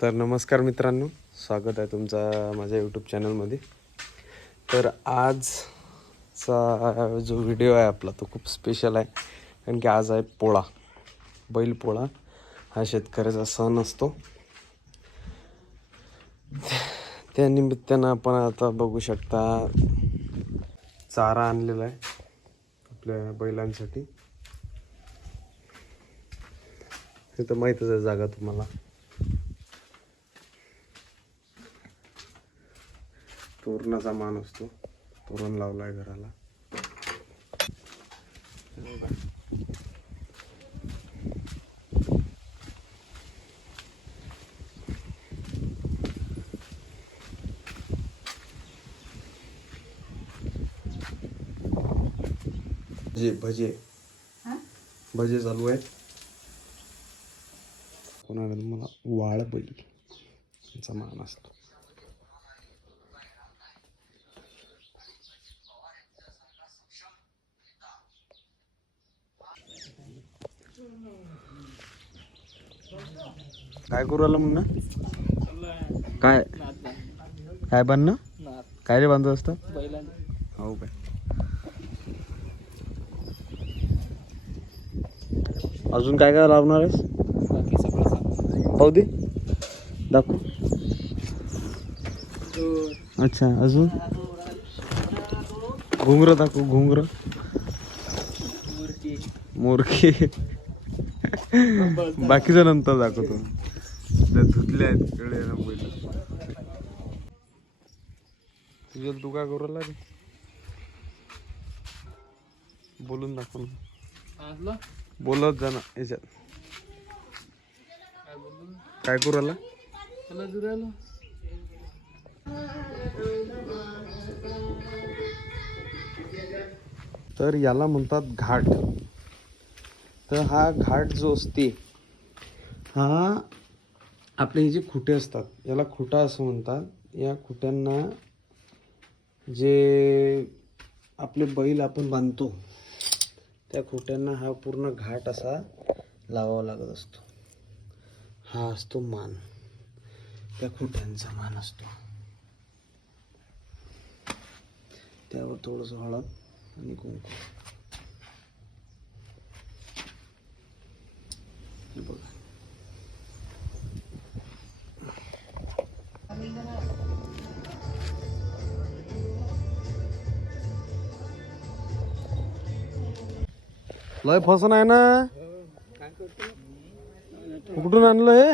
तर नमस्कार मित्रांनो, स्वागत आहे तुमचा माझ्या यूट्यूब चॅनलमध्ये. तर आजचा जो व्हिडिओ आहे आपला तो खूप स्पेशल आहे, कारण की आज आहे पोळा. बैलपोळा हा शेतकऱ्याचा सण असतो. त्या निमित्तानं आपण आता बघू शकता चारा आणलेला आहे आपल्या बैलांसाठी. हे तर माहीतच आहे जागा तुम्हाला. तोरणाचा मान असतो, तोरण लावलाय घराला. भजे भजे चालू आहेत. कोणाला मला वाळ बैल यांचा मान असतो. काय करू आला म्हणणं? काय काय बांधणं? काय रे बांधत असतं? हो काय. अजून काय काय लावणार आहेस? पाहू दे, दाखव. अच्छा, अजून घुंगर दाखव. घुंगर, मोरकी बाकीचं नंतर दाखवतो. त्या धुतल्या आहेत तिकडे ना बैल. तुझ्या तू काय करू रे? बोलून दाखव ना. बोलत जा ना याच्यात. काय करू राहिला? तर याला म्हणतात घाट. तर हा घाट जो असते, हा आपले हे जे खुटे असतात याला खुटा असं म्हणतात. या खुट्यांना जे आपले बैल आपण बांधतो त्या खुट्यांना हा पूर्ण घाट असा लावावा लागत असतो. हा असतो मान, त्या खुट्यांचा मान असतो. त्यावर थोडंसं हळद आणि कुंकू. हे बघा. लय फसन आहे ना. कुठून आणलं हे?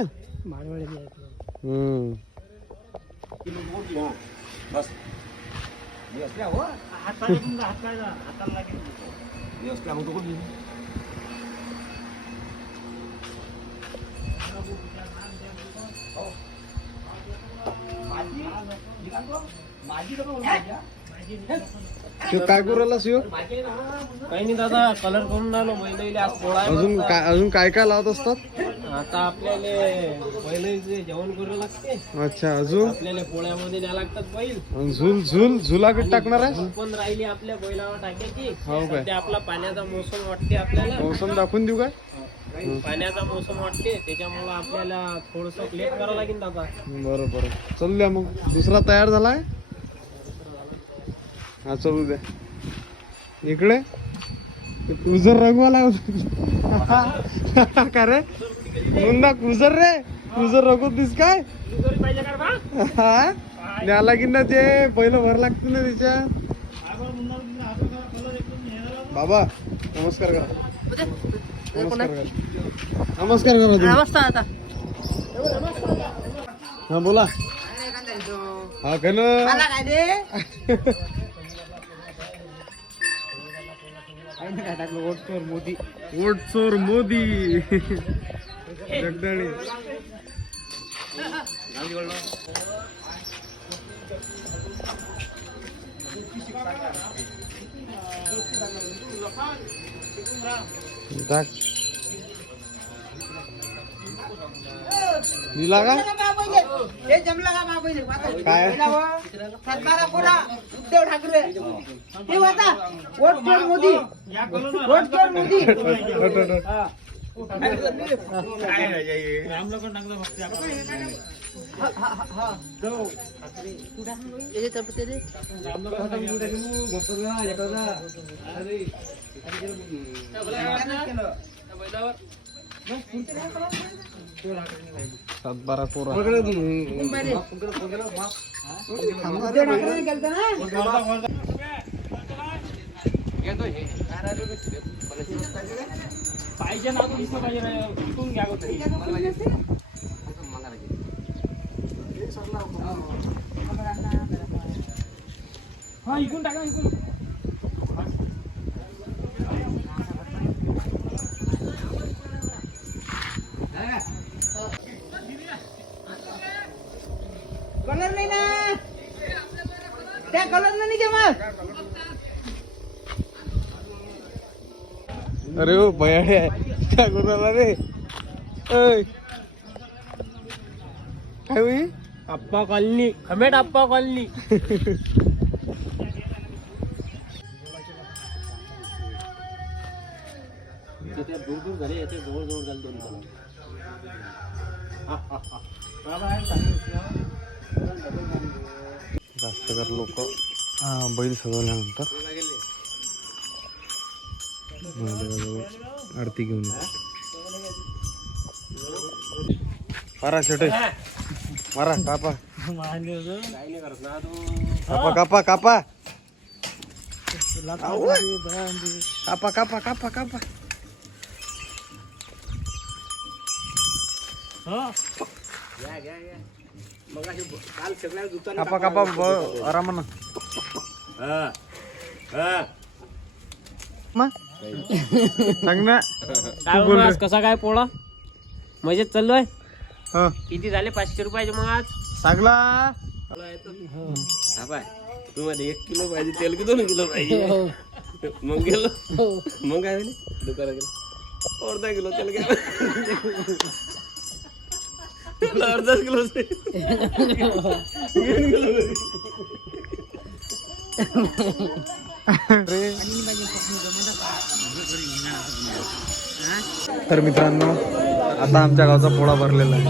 काय करू राहिला शिव? काही नाही दादा, कलर करून राहिलो बैलाईले. आज पोळा आहे. अजून काय काय लावत असतात? आता आपल्याला बैलाईचे जेवण करू लागते. अच्छा, अजून आपल्याला पोळ्यामध्ये न्या लागतात बैल. झुलाकडे टाकणार आहे. झूल पण राहिली आपल्या बैलावर टाकायची. हो काय. सध्या आपला पाण्याचा मोसम वाटते आपल्याला. मोसम दाखवून देऊ काय? पाण्याचा मोसम वाटते, त्याच्यामुळे आपल्याला थोडस लेट करावं लागेल दादा. बरं चालूया मग. दुसरा तयार झालाय. हा चालू द्या. इकडे क्रुझर रंगवाला का रे? मुन्ना क्रुझर रे, क्रुझर रंगवत दिस काय? हा न्याला की ना ते पहिलं भर लागतं ना त्याच्या. बाबा नमस्कार करा. नमस्कार करा. हा बोला. हा काय ना वोट चोर मोदी जगदाळे. दिला का? काय सातबारा कोरा उद्धव ठाकरे हे होता. वोट चोर मोदी, वोट चोर मोदी. सातबारा कोरा पाहिजे ना तू दिसलं पाहिजे इथून घ्या गं तरी. हा इकडून टाका इकडून. कलर नाही ना त्या कलर नाही जमत. अरे ओ बयाडे काय करू राहिला रे ओय काय होई आप्पा कॉलनी खमेट आप्पा कॉलनी. दूर दूर झाले याचे जवळ जवळ झाले दोन्ही. जास्त कर लोक बैल सजवल्यानंतर मंदिराजवळ आरती घेऊन येतात. मारा छोटे मारा कापा कापा कापा कापा कापा कापा कापा कापा कापा कापा आरामानं सांग ना काय बोल रे. आज कसा काय पोळा मजेत चाललोय. हं, किती झाले 500 रुपयाचे मग आज. सांगला तू मध्ये 1 किलो पाहिजे तेल की 2 किलो पाहिजे. मग गेलो मग काय झाले दुकानात गेलो अर्धा किलो तेल घ्या. अर्धा किलो तर मित्रांनो आता आमच्या गावचा पोळा भरलेला आहे.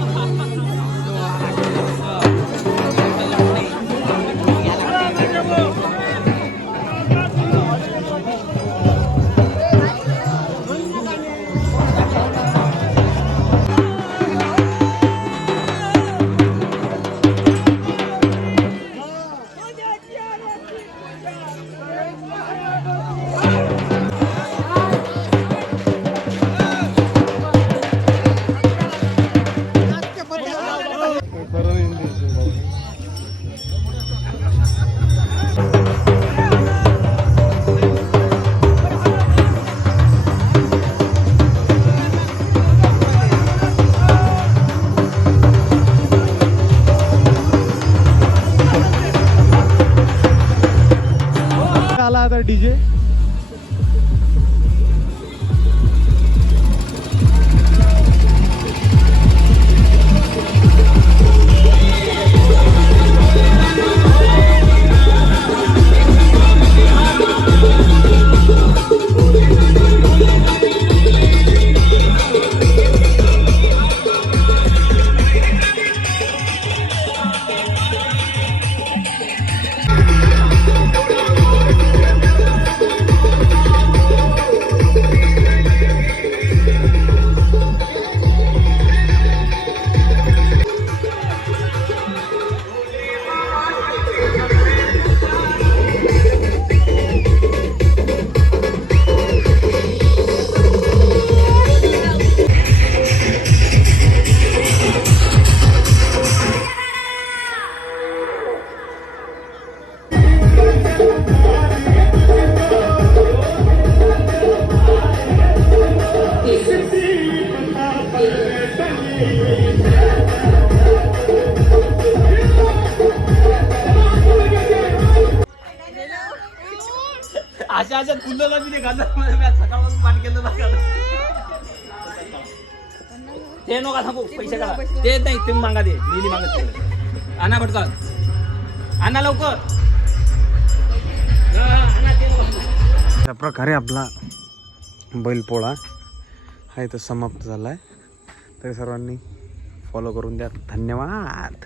आला आता डीजे अशा अशा कुंडला मी सकाळपासून पाठ केलं ना. ते नका थांबू पैसे काढा ते नाही तुम्ही मागा दे मी मागत आणा पटकन आणा लवकर. अशा प्रकारे आपला बैलपोळा हा इथं समाप्त झाला आहे. तर सर्वांनी फॉलो करून द्या. धन्यवाद.